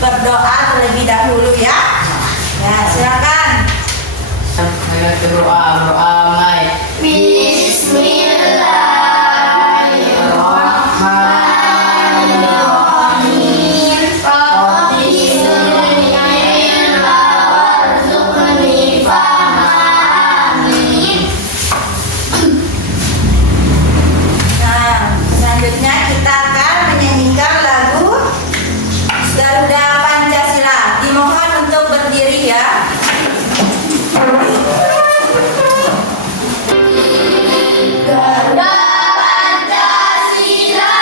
berdoa terlebih dahulu ya. Ya, silakan. Berdoa Mai. Selanjutnya kita akan menyanyikan lagu Garuda Pancasila. Dimohon untuk berdiri ya. Garuda Pancasila,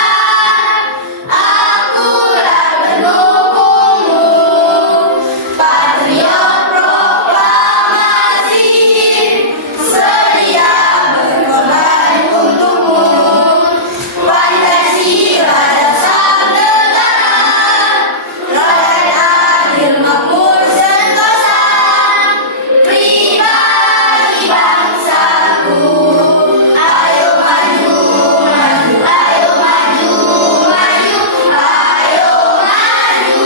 akulah pendukungmu, patriot proklamasi, sedia berkorban untukmu. Pancasila dasar negara, rakyat adil makmur sentosa, pribadi bangsaku. Ayo maju, maju, ayo maju, maju, ayo maju,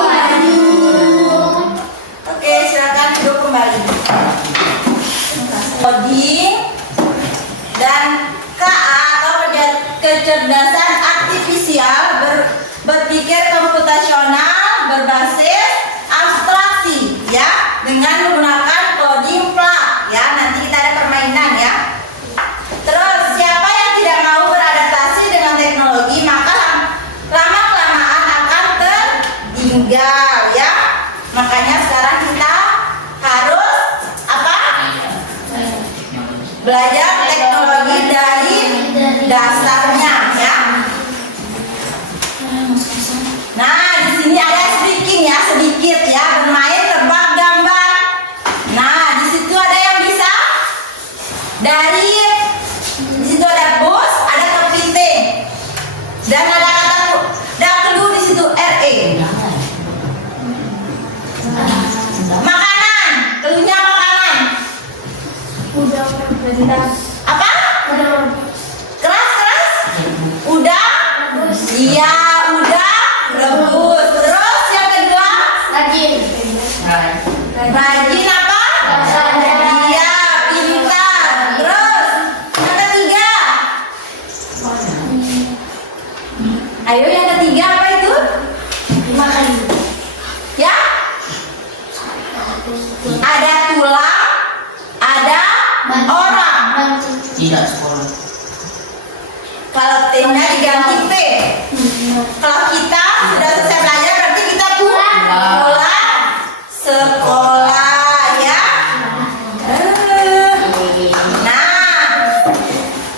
maju. Oke, silakan duduk kembali. Coding dan KA atau kecerdasan artifisial berpikir komputasional berbasis abstraksi ya, dengan menggunakan coding plug ya. Nanti kita ada permainan ya. Terus siapa yang tidak mau beradaptasi dengan teknologi maka lama-kelamaan akan tertinggal ya. Makanya sekarang kita harus apa? Belajar teknologi dari dasarnya ya. Nah, di sini ada speaking ya, sedikit ya, bermain tebak gambar. Nah, di situ ada yang bisa dari di situ ada bus, ada kepiting, dan ada kata dahulu di situ RE. Makanan, keluarnya makanan. Udah Apa? Keras. Udah? Iya, udah rebus. Terus yang kedua, rajin. rajin apa? Iya, pintar. Terus yang ketiga, ayo yang ketiga apa itu? Makan. Ya? Ada tulang, ada orang. Tidak sekolah. Kalau T-nya diganti P. Kalau kita sudah selesai belajar berarti kita pulang sekolah ya. Nah,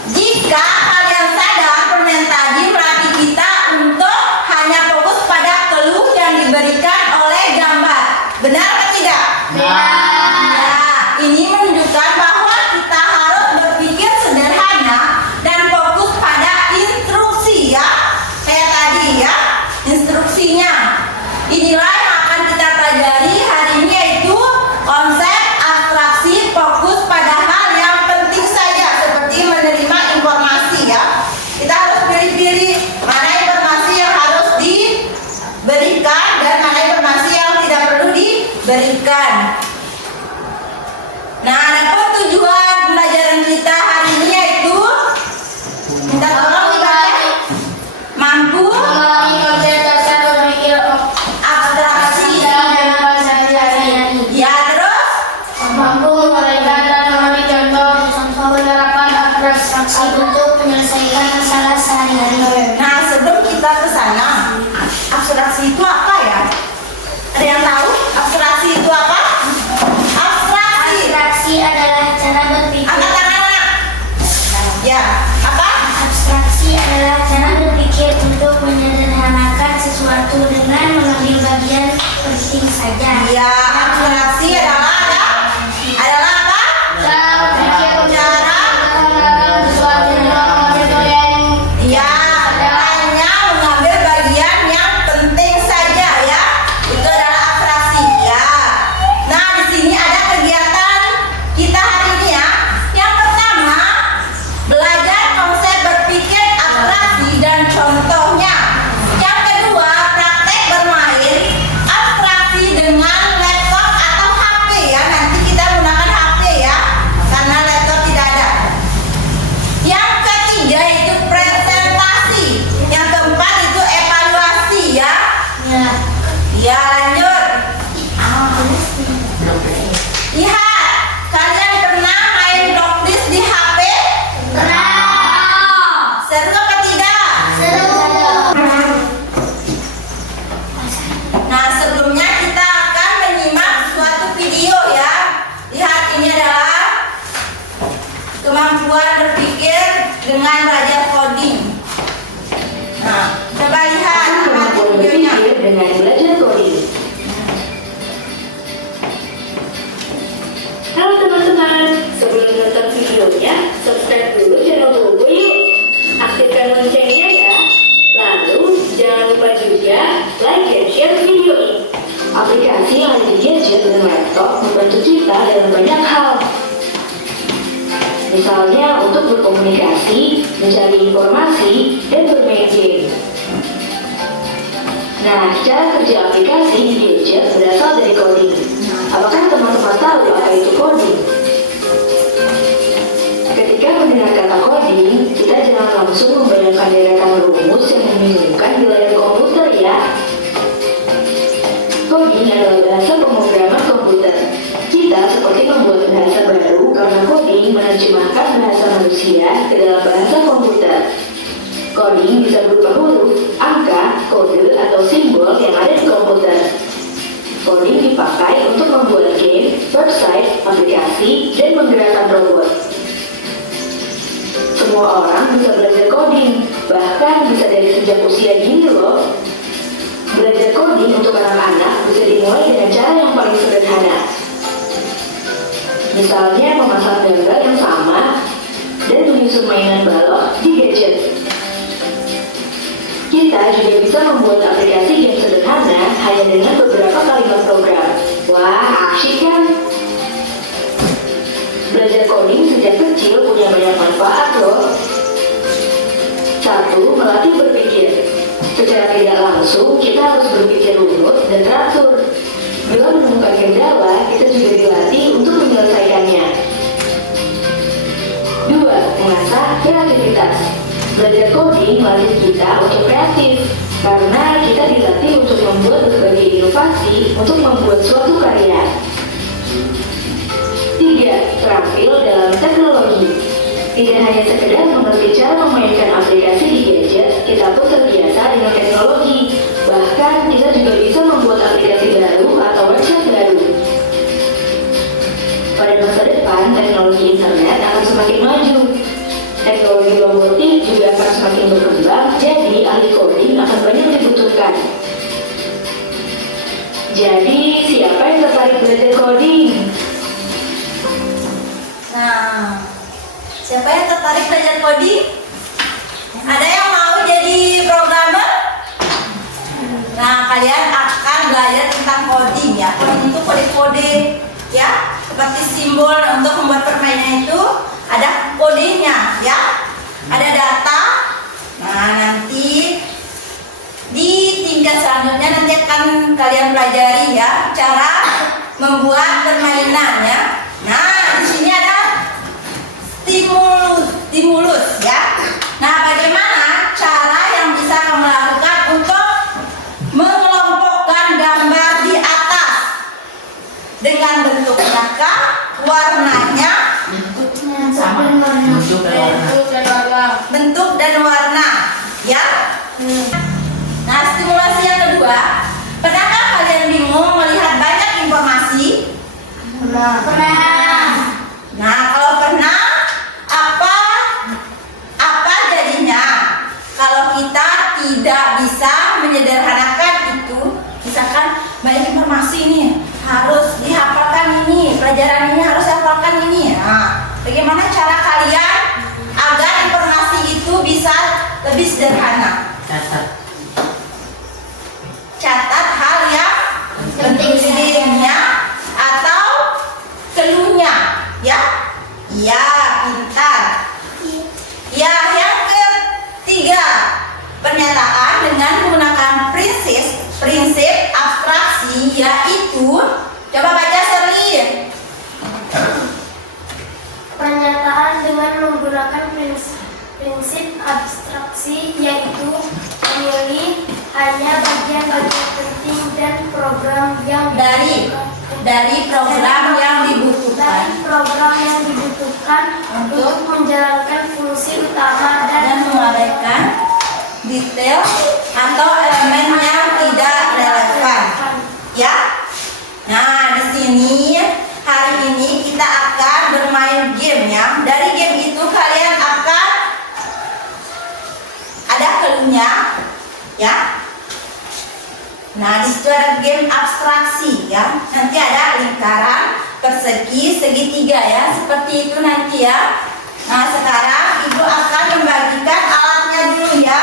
jika kalian sadar permen tadi melatih kita untuk hanya fokus pada clue yang diberikan oleh gambar. Benar atau tidak? Ya, ini menunjukkan bahwa kita harus berpikir sederhana dan fokus pada instruksi ya. Kayak tadi ya, instruksinya. Inilah yang akan kita pelajari hari ini, yaitu konsep abstraksi fokus pada hal yang penting saja, seperti menerima informasi ya. Kita harus pilih-pilih mana informasi yang harus diberikan dan mana informasi yang tidak perlu diberikan. Nah, adapun tujuan pembelajaran kita hari ini yaitu minta tolong dibaca mampu Mengalami konsep dasar berpikir abstraksi ya, terus mampu memberikan dan memberi contoh penerapan abstraksi untuk menyelesaikan masalah sehari-hari. nah sebelum kita ke sana, abstraksi itu apa ya? Ada yang tahu abstraksi itu apa? Abstraksi adalah cara berpikir. Angkat tangan anak. Ya, apa? Abstraksi adalah cara berpikir untuk menyederhanakan sesuatu dengan mengambil bagian penting saja. Ya, abstraksi adalah apa? Cara berpikir Cara menyederhanakan sesuatu dengan mengambil bagian. ya, hanya mengambil bagian yang penting saja ya. Itu adalah abstraksi ya. Nah, di sini ada kegiatan kita hari ini ya. Ya, lanjut. Lihat, kalian pernah main Roblox di HP? Pernah. Seru apa tidak? Seru. Nah, sebelumnya kita akan menyimak suatu video ya. Lihat, ini adalah kemampuan berpikir dengan belajar coding. Nah, coba lihat amati videonya. Dengan belajar coding. Halo teman-teman, sebelum nonton videonya, subscribe dulu channel Bobo yuk. Aktifkan loncengnya ya. Lalu, jangan lupa juga like dan share video ini. Aplikasi yang ada di gadget dan laptop membantu kita dalam banyak hal. Misalnya untuk berkomunikasi, mencari informasi, dan bermain game. Nah, cara kerja aplikasi di gadget berasal dari coding. Apakah teman-teman tahu apa itu coding? Ketika mendengar kata coding, kita jangan langsung membayangkan deretan rumus yang membingungkan di layar komputer ya. Coding adalah bahasa pemrograman komputer. Kita seperti membuat bahasa baru karena coding menerjemahkan bahasa manusia ke dalam bahasa komputer. Coding bisa berupa huruf, angka, kode, atau simbol yang ada di komputer. Coding dipakai untuk membuat game, website, aplikasi, dan menggerakkan robot. Semua orang bisa belajar coding, bahkan bisa dari sejak usia dini loh. Belajar coding untuk anak-anak bisa dimulai dengan cara yang paling sederhana. Misalnya memasang gambar yang sama dan menyusun mainan balok di gadget. Kita juga bisa membuat aplikasi game sederhana hanya dengan beberapa kalimat program. Wah, asyik kan? Belajar coding sejak kecil punya banyak manfaat loh. 1. Melatih berpikir. Secara tidak langsung, kita harus berpikir runut dan teratur. Bila menemukan kendala, kita juga dilatih untuk menyelesaikannya. 2. Mengasah kreativitas. Belajar coding melatih kita untuk kreatif, karena kita dilatih untuk membuat berbagai inovasi untuk membuat suatu karya. 3. Terampil dalam teknologi. Tidak hanya sekedar mengerti cara memainkan aplikasi di gadget, kita pun terbiasa dengan teknologi. Bahkan kita juga bisa membuat aplikasi baru atau website baru. Pada masa depan, teknologi internet akan semakin maju. Teknologi robotik juga akan semakin berkembang, jadi ahli coding akan banyak dibutuhkan. Jadi, siapa yang tertarik belajar coding? Nah, siapa yang tertarik belajar coding? Ada yang mau jadi programmer? Nah, kalian akan belajar tentang coding ya. Coding itu kode-kode ya, seperti simbol untuk membuat permainan itu ada kodenya ya. Ada data. Nah, nanti di tingkat selanjutnya nanti akan kalian pelajari ya cara membuat permainan ya. Nah, di sini ada stimulus ya. Nah, bagaimana cara yang bisa kamu lakukan untuk mengelompokkan gambar di atas dengan bentuk angka, warnanya, Sama. bentuk dan warna ya. Nah, stimulasi yang kedua, pernahkah kalian bingung melihat banyak informasi? Pernah. Nah, kalau pernah, apa jadinya kalau kita tidak bisa menyederhanakan itu? Misalkan banyak informasi nih, harus dihafalkan ini, pelajaran ini harus dihafalkan ini. Nah, bagaimana cara kalian agar informasi itu bisa lebih sederhana? Catat hal yang pentingnya atau keluhnya ya. Iya, pintar. Ya, yang ketiga, pernyataan dengan menggunakan prinsip abstraksi, yaitu coba baca Serli. Pernyataan dengan menggunakan prinsip abstraksi yaitu dari program yang dibutuhkan untuk menjalankan fungsi utama dan mengabaikan detail atau elemen yang tidak relevan. Ya. Nah, di sini hari ini kita akan bermain game ya. Dari game itu kalian akan ada clue-nya ya. Nah, di situ ada game abstraksi ya. Nanti ada lingkaran, persegi, segitiga ya. Seperti itu nanti ya. Nah, sekarang Ibu akan membagikan alatnya dulu ya.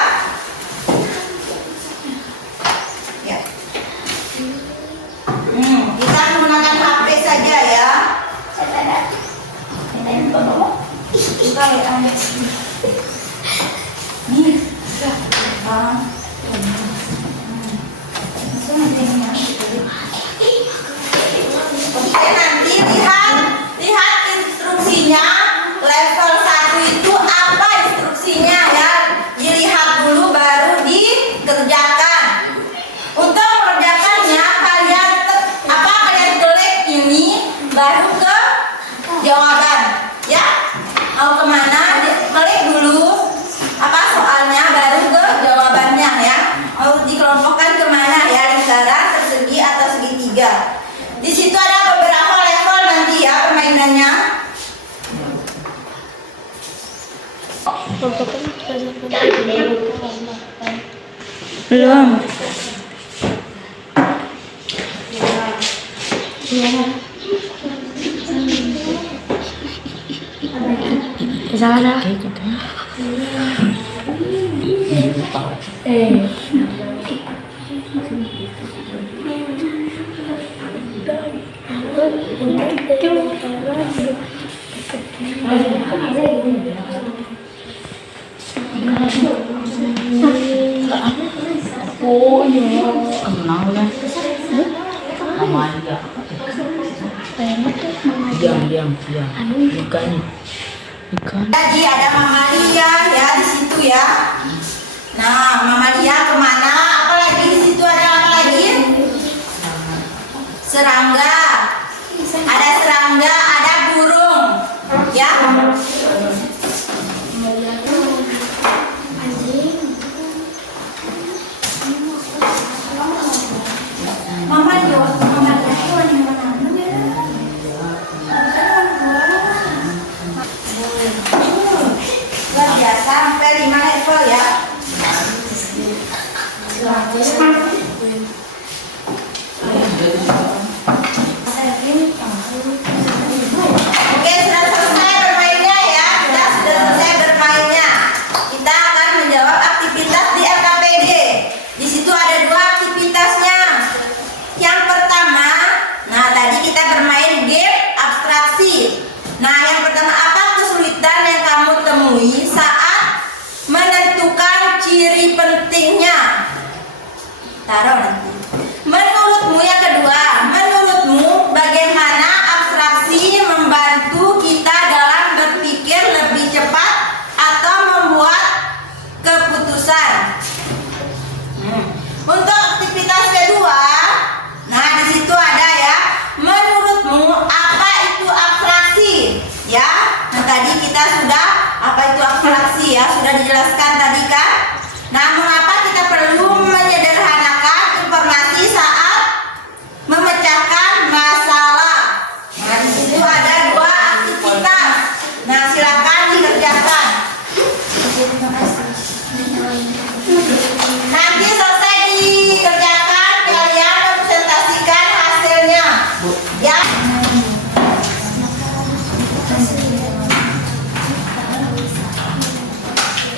Ya. Kita menggunakan HP saja ya. Buka ya. Nih. Oke, nanti lihat instruksinya. Level 1 itu apa instruksinya ya? Dilihat dulu baru dikerjakan. Untuk mengerjakannya kalian klik ini baru ke jawaban ya. Mau kemana? Klik dulu soalnya baru ke jawabannya ya. Mau dikelompokkan kemana ya? Lingkaran, persegi atau segitiga. Di situ ada beberapa level nanti ya permainannya. Belum. Salah. Oh iya, kenal kan? Aman ya. Diam. Bukan nih. Jadi ada mamalia ya di situ ya. Nah, mamalia kemana? Apalagi di situ ada apa lagi? Serangga. Ada serangga, ada burung. Ya. Sampai 5 level ya. Oke, sudah selesai bermainnya ya. Sudah selesai bermainnya. Kita akan menjawab aktivitas di LKPD. Di situ ada 2 aktivitasnya. Yang pertama, nah tadi kita bermain game abstraksi. Nah, yang pertama, apa kesulitan yang kamu temui saat menentukan ciri pentingnya? Taruh nanti. Menurutmu, yang kedua, menurutmu bagaimana abstraksi membantu kita dalam berpikir lebih cepat atau membuat keputusan? Untuk aktivitas kedua, nah di situ ada ya. Menurutmu apa itu abstraksi? Ya, nah tadi kita sudah apa itu abstraksi ya, sudah dijelaskan tadi kan. Nah, mengapa kita perlu menyederhanakan informasi saat memecahkan masalah? Nah, di situ ada 2 aktivitas. Nah, silakan dikerjakan. Nanti selesai dikerjakan, kalian presentasikan hasilnya. Ya.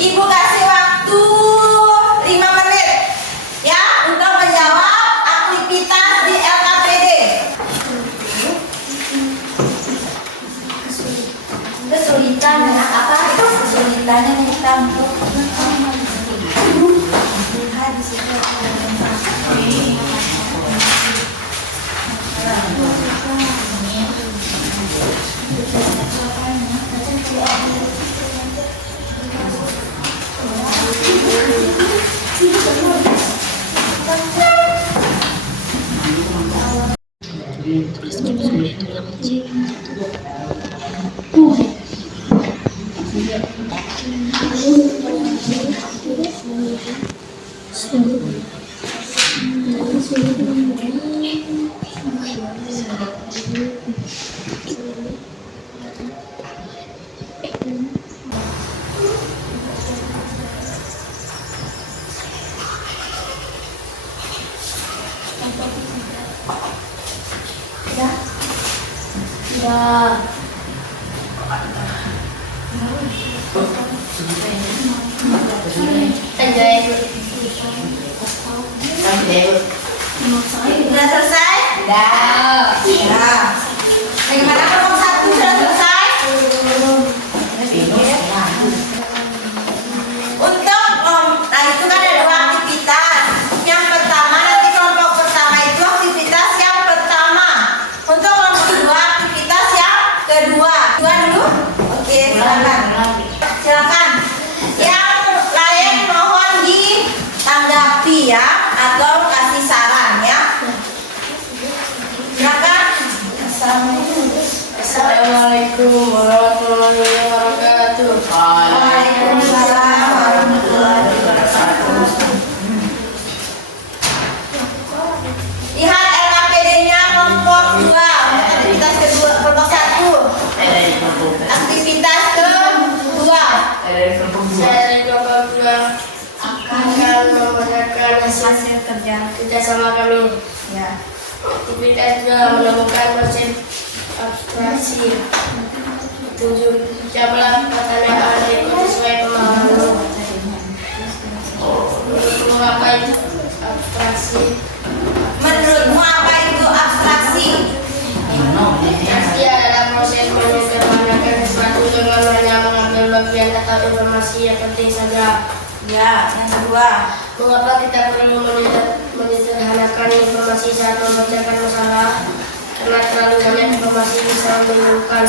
Ibu kasih waktu 5 menit ya untuk menjawab aktivitas di LKPD. Kesulitan apa? Kesulitannya kita untuk lihat di situ. Sudah selesai? Sudah. Ya. Bagaimana kelompok 1 sudah selesai? Nah itu kan ada 2 aktivitas. Yang pertama nanti kelompok pertama itu aktivitas yang pertama. Untuk kelompok kedua aktivitas yang kedua. Dua dulu? Oke, silakan. Silakan. Yang lain mohon ditanggapi ya atau kasih saran ya. Silakan. Assalamualaikum warahmatullahi wabarakatuh. Waalaikumsalam warahmatullahi wabarakatuh. Lihat LKPD-nya kelompok 2, aktivitas kedua, kelompok 1. Aktivitas kedua. Saya dari kelompok 2 akan memperlihatkan hasil kerja sama kami. Ya. Aktivitas 2 menemukan konsep abstraksi. Jawablah pertanyaan berikut sesuai pemahamanmu. Menurutmu apa itu abstraksi? Menurutmu apa itu abstraksi? Abstraksi adalah proses menyederhanakan sesuatu dengan hanya mengambil bagian atau informasi yang penting saja. Ya, yang kedua. Mengapa kita perlu menyederhanakan informasi saat memecahkan masalah? Karena terlalu banyak informasi bisa membingungkan.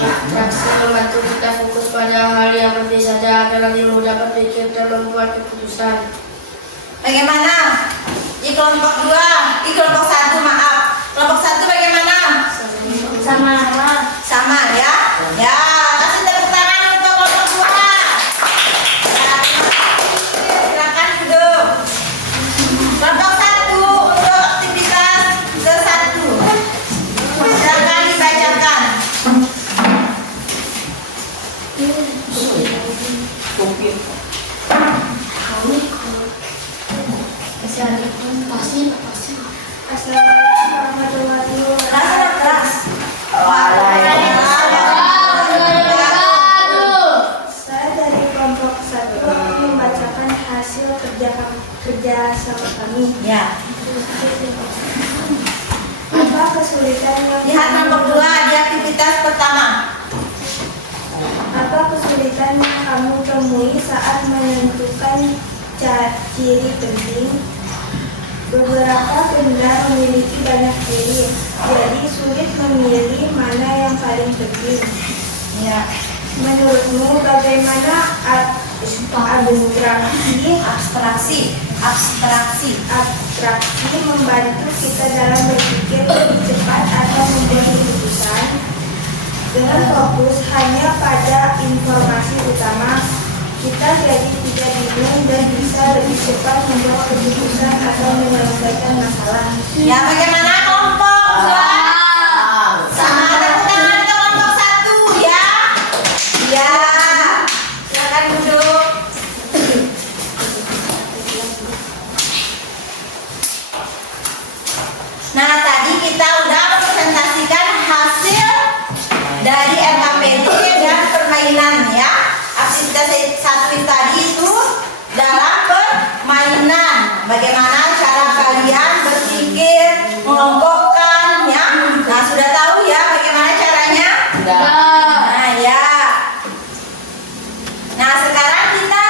Abstraksi membantu kita fokus pada hal yang penting saja agar lebih mudah berpikir dan membuat keputusan. Bagaimana? Di kelompok 2, di kelompok 1 maaf. Kelompok 1 bagaimana? Sama ya. Ya, kasih tepuk tangan untuk kelompok 2. Silakan duduk. Kelompok 1 untuk aktivitas ke-1. Silakan dibacakan. Saya dari kelompok 1 akan membacakan hasil kerja sama kami. Ya. Apa kesulitan yang Lihat kelompok 2 di aktivitas pertama. Apa kesulitan yang kamu temui saat menentukan ciri penting? Beberapa benda memiliki banyak ciri, jadi sulit memilih mana yang paling penting. Ya. Menurutmu bagaimana abstraksi membantu kita dalam berpikir lebih cepat atau membuat keputusan? Dengan fokus hanya pada informasi utama, kita jadi tidak bingung dan bisa lebih cepat membuat keputusan atau menyelesaikan masalah. Ya, bagaimana kelompok 2? Sama tepuk tangan untuk kelompok 1 ya. Ya. Silakan duduk. Nah, tadi kita udah presentasikan hasil dari LKPD dan permainan ya. Aktivitas 1 tadi itu dalam permainan. Bagaimana cara kalian berpikir, mengelompokkan ya. Nah, sudah tahu ya bagaimana caranya? Nah, ya. Nah, sekarang kita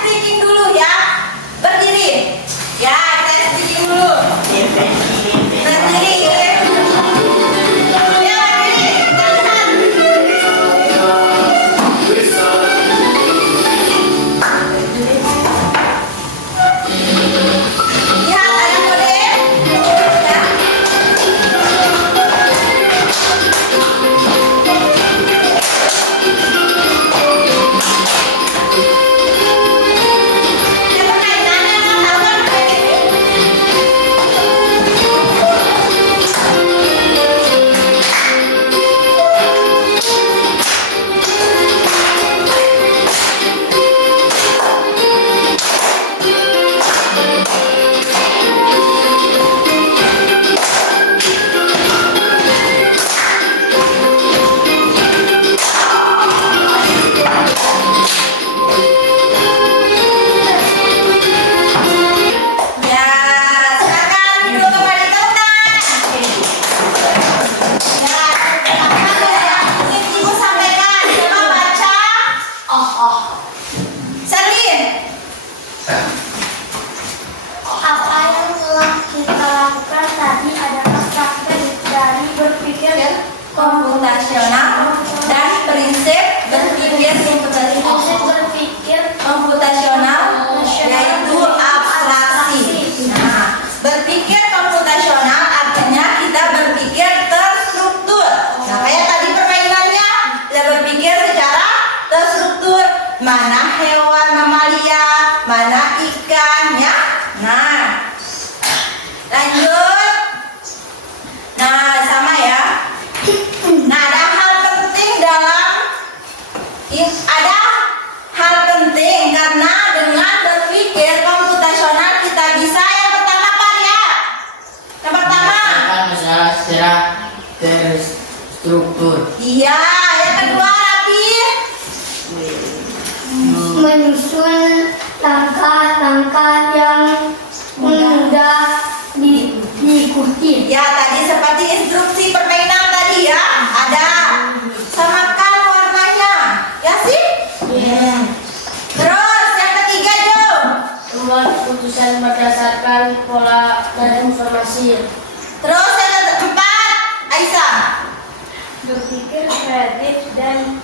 speaking dulu ya. Berdiri. Ya, kita speaking dulu. Berdiri. Ya, berdiri. Kita lihat. Lihat, ada model. Ya. mana hewan mamalia, mana ikan ya. Nah, lanjut. Nah, sama ya. Nah, ada hal penting karena dengan berpikir komputasional kita bisa yang pertama apa ya? Yang pertama. Masalah secara terstruktur. Iya, yang kedua Rapi. Menyusun langkah-langkah yang mudah diikuti. Ya, tadi seperti instruksi permainan tadi ya. Ada samakan warnanya. Ya sih? Terus yang ketiga, Jo. Membuat keputusan berdasarkan pola dan informasi. Terus yang keempat, Aisyah. Berpikir kreatif dan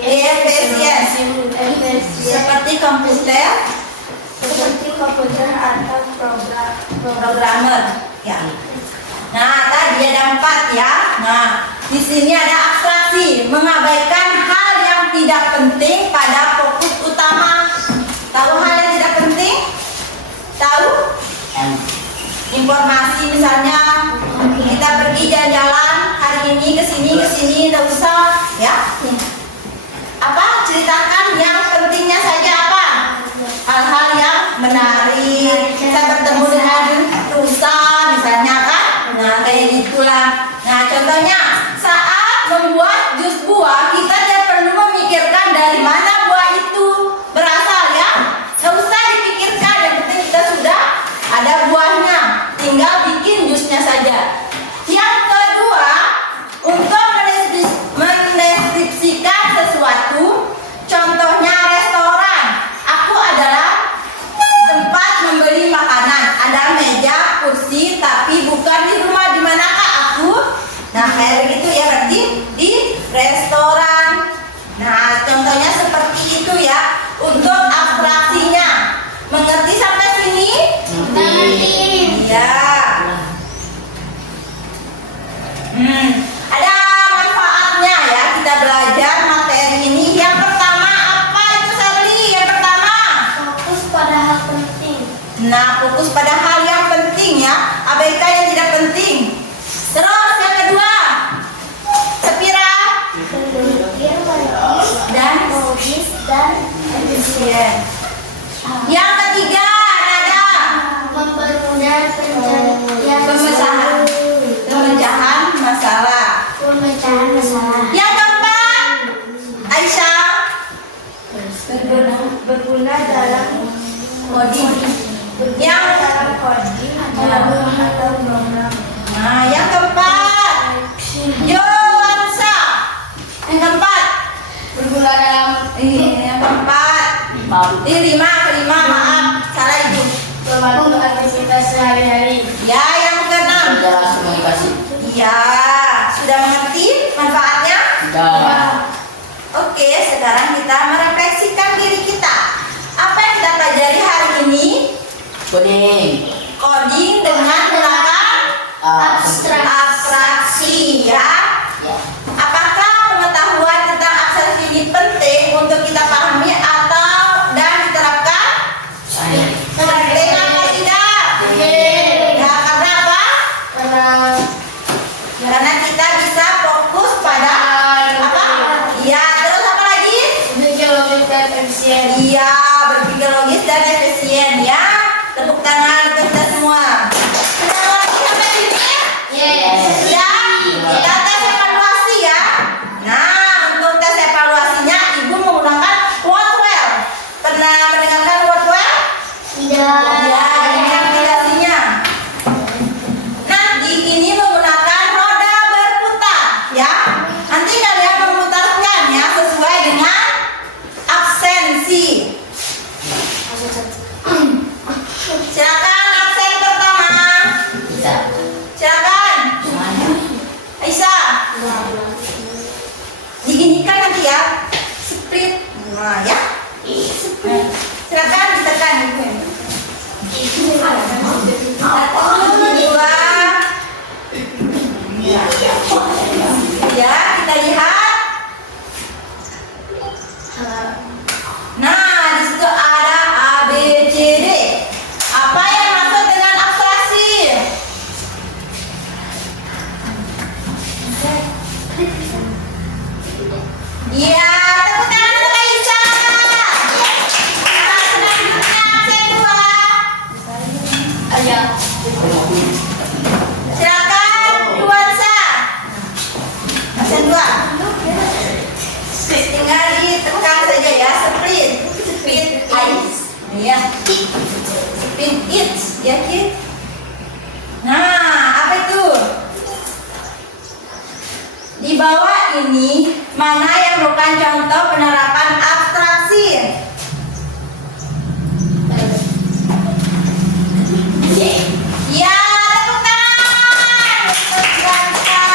Efisien. Seperti komputer, seperti komputer atau programmer. Ya. Nah, tadi ada 4 ya. Nah, di sini ada abstraksi, mengabaikan hal yang tidak penting pada fokus utama. Tahu hal yang tidak penting? Tahu? Informasi misalnya kita pergi jalan-jalan hari ini ke sini, tidak usah ya. Apa? Ceritakan yang pentingnya saja apa? Hal-hal yang menarik. Kita bertemu dengan rusa misalnya kan? Nah, kayak gitulah. Nah, contohnya saat membuat jus buah kita tidak perlu memikirkan dari mana buah itu berasal ya. Nggak usah dipikirkan, yang penting kita sudah ada buahnya, tinggal bikin jusnya saja. Yang kedua, untuk mendeskripsikan sesuatu, contohnya restoran. Aku adalah tempat membeli makanan, ada meja, kursi, tapi bukan di rumah. Di manakah aku? Nah, kayak begitu ya, berarti di restoran. Nah, contohnya seperti itu ya. Untuk abstraksinya, mengerti sampai sini? Iya. Ada manfaatnya ya kita belajar materi ini. Yang pertama apa itu, Sherly? Yang pertama, Fokus pada hal penting. nah, fokus pada hal yang penting ya, abaikan yang tidak penting. Terus yang kedua, Sepira Berpikir logis dan efisien. Yang ketiga, ada mempermudah pemecahan masalah. pemecahan masalah. Yang keempat, Aisyah, berguna dalam coding. Yang dalam coding atau program. Nah, yang keempat, Yowansa. Yang keempat, Berguna dalam yang keempat, lima, maaf, salah ibu. membantu aktivitas sehari-hari. Ya, yang keenam, Jelas komunikasi. ya, sudah mengerti manfaatnya? Sudah. Oke, sekarang kita merefleksikan diri kita. Apa yang kita pelajari hari ini? Kuning. Coding dengan menggunakan abstraksi ya. Apakah pengetahuan tentang abstraksi ini penting untuk kita pahami atau dan diterapkan? Penting atau tidak? Ya, karena apa? Karena kita bisa fokus pada apa? Ya, terus apa lagi? Berpikir logis dan efisien. Iya, berpikir logis dan efisien ya. Tepuk tangan untuk Iya, tepuk tangan untuk Aisyah. Nah, selanjutnya absen 2. Ayah. Silakan Duansa. Absen 2. Tinggal ditekan saja ya, speed ice. Ya, speed it, ya Kit. Nah, apa itu? Di bawah ini mana yang merupakan contoh penerapan abstraksi? Ya, tepuk tangan untuk Duansa.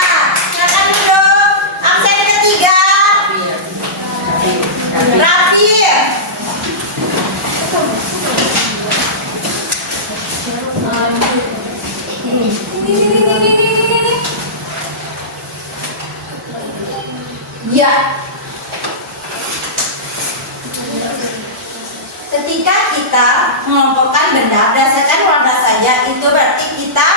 Silakan duduk. Absen ketiga. Rafi. Ya. Ketika kita mengelompokkan benda berdasarkan warna saja, itu berarti kita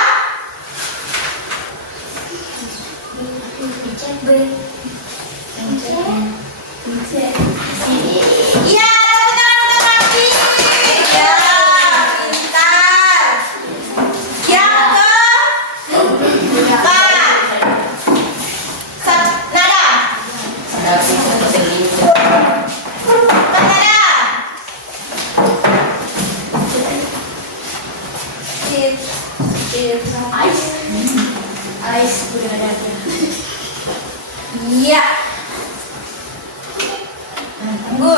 iya, tepuk tangan untuk Rafi. Ya, pintar. Yang keempat, nada. Nada. Ice budaya. Iya. Tunggu.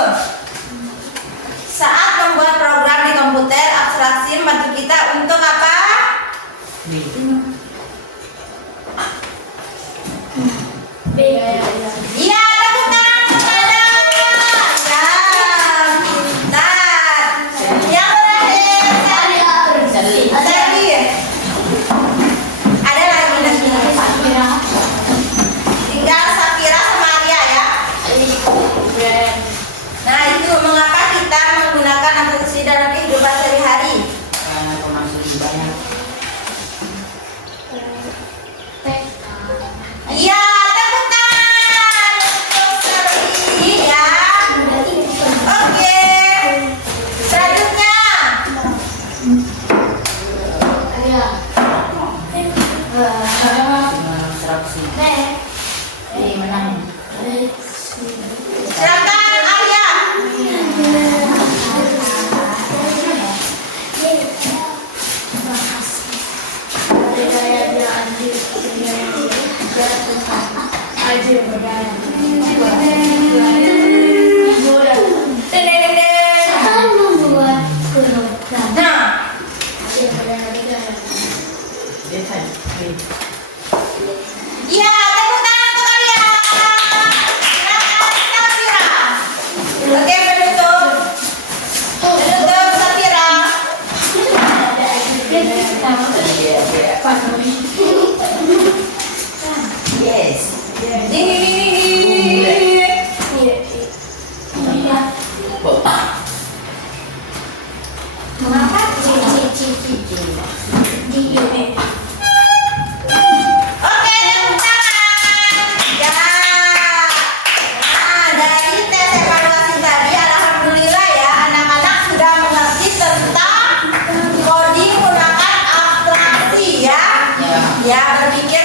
Saat membuat program di komputer, abstraksi membantu kita untuk apa? Iya, tepuk tangan untuk Nada. Ya, pintar. Yang terakhir, ada lagi? Ada lagi nanti. Tinggal Safira sama Arya ya. Nah, itu mengapa kita menggunakan abstraksi dalam kehidupan sehari-hari? Iya, tepuk tangan untuk Serwi ya. Oke. Selanjutnya. Silakan Arya. Nah, iya, tepuk tangan untuk Arya. Silakan Safira. Oke, penutup. Penutup Safira. Yes. Oke, tepuk tangan. Ya. Nah, dari tes evaluasi tadi, alhamdulillah ya, anak-anak sudah mengerti tentang coding menggunakan abstraksi ya. Ya, berpikir